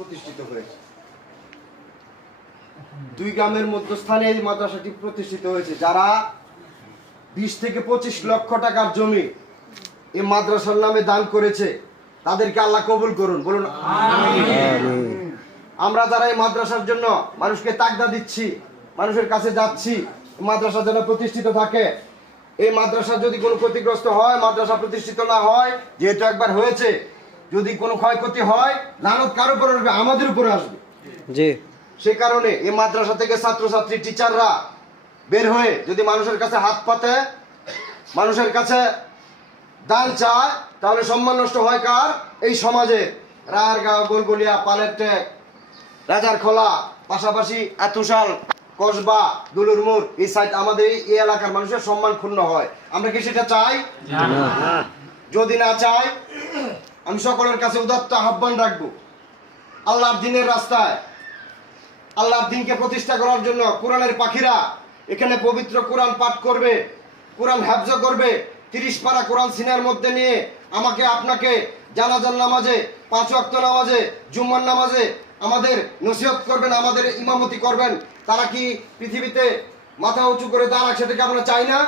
প্রতিষ্ঠিত হয়েছে। 2 গ্রামের মধ্যস্থানে এই মাদ্রাসাটি প্রতিষ্ঠিত হয়েছে। যারা 20 থেকে 25 লক্ষ টাকার জমি এই মাদ্রাসার নামে দান করেছে তাদেরকে আল্লাহ কবুল করুন, বলুন আমিন। আমরা যারা এই মাদ্রাসার জন্য মানুষকে তাকদা দিচ্ছি, মানুষের কাছে যাচ্ছি, মাদ্রাসা যেন প্রতিষ্ঠিত থাকে। এই মাদ্রাসা যদি কোনো ক্ষতিগ্রস্ত হয়, মাদ্রাসা প্রতিষ্ঠিত না হয়, যেহেতু একবার হয়েছে, যদি কোনো ক্ষয়ক্ষতি হয়, লানত কার উপর আসবে? আমাদের উপরে আসবে। জি, সে কারণে এই মাদ্রাসা থেকে ছাত্রছাত্রী টিচাররা বের হয়ে যদি মানুষের কাছে হাত পাতে, মানুষের কাছে দান চায়, তাহলে সম্মান নষ্ট হয় কার? এই সমাজে। রায়ারগাঁও, গোলগলিয়া, পালেরটেক, রাজারখোলা, পাশাপাশি এতুশাল, কসবা, দুলুর মোড়, এই সাইড আমাদের এই এলাকার মানুষের সম্মান ক্ষুণ্ণ হয়। আমরা কি সেটা চাই? যদি না চাই, আমি সকলের কাছে উদাত্ত আহ্বান রাখবো, আল্লাহর দ্বীনের রাস্তায়, আল্লাহর দ্বীনকে প্রতিষ্ঠা করার জন্য কোরআনের পাখিরা এখানে পবিত্র কোরআন পাঠ করবে, কোরআন হাফজ করবে। 30 পারা কোরআন সিনার মধ্যে নিয়ে আমাকে আপনাকে জানাজার নামাজে, 5 ওয়াক্ত নামাজে, জুম্মার নামাজে আমাদের নসিহত করবেন, আমাদের ইমামতি করবেন। তারা কি পৃথিবীতে মাথা উঁচু করে দাঁড়াক? সেটাকে আমরা চাই না?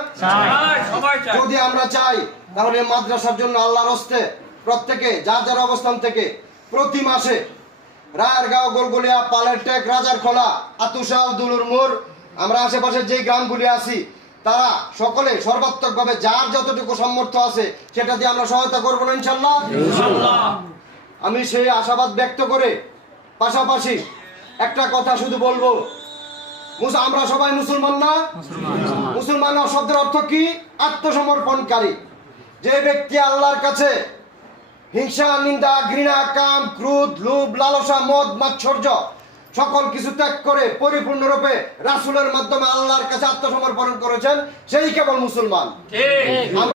যদি আমরা চাই, তাহলে মাদ্রাসার জন্য আল্লাহর হস্তে প্রত্যেকে যার যার অবস্থান থেকে প্রতি মাসে রায়ারগাঁও, গোলগলিয়া, পালেরটেক, রাজারখোলা, আতুশাল, দুলুর মোড়, আমরা আশেপাশের যেই গ্রামগুলি আছি, তারা সকলে সর্বাত্মকভাবে যার যতটুকু সামর্থ্য আছে সেটা দিয়ে আমরা সহায়তা করবো না ইনশাল্লাহ? আমি সেই আশাবাদ ব্যক্ত করে পাশাপাশি একটা কথা শুধু বলবো, আমরা সবাই মুসলমান না? মুসলমান শব্দের অর্থ কি? আত্মসমর্পণকারী। যে ব্যক্তি আল্লাহর কাছে হিংসা, নিন্দা, ঘৃণা, কাম, ক্রোধ, লোভ, লালসা, মদ, মাৎসর্য সকল কিছু ত্যাগ করে পরিপূর্ণরূপে রাসূলের মাধ্যমে আল্লাহর কাছে আত্মসমর্পণ করেছেন, সেই কেবল মুসলমান।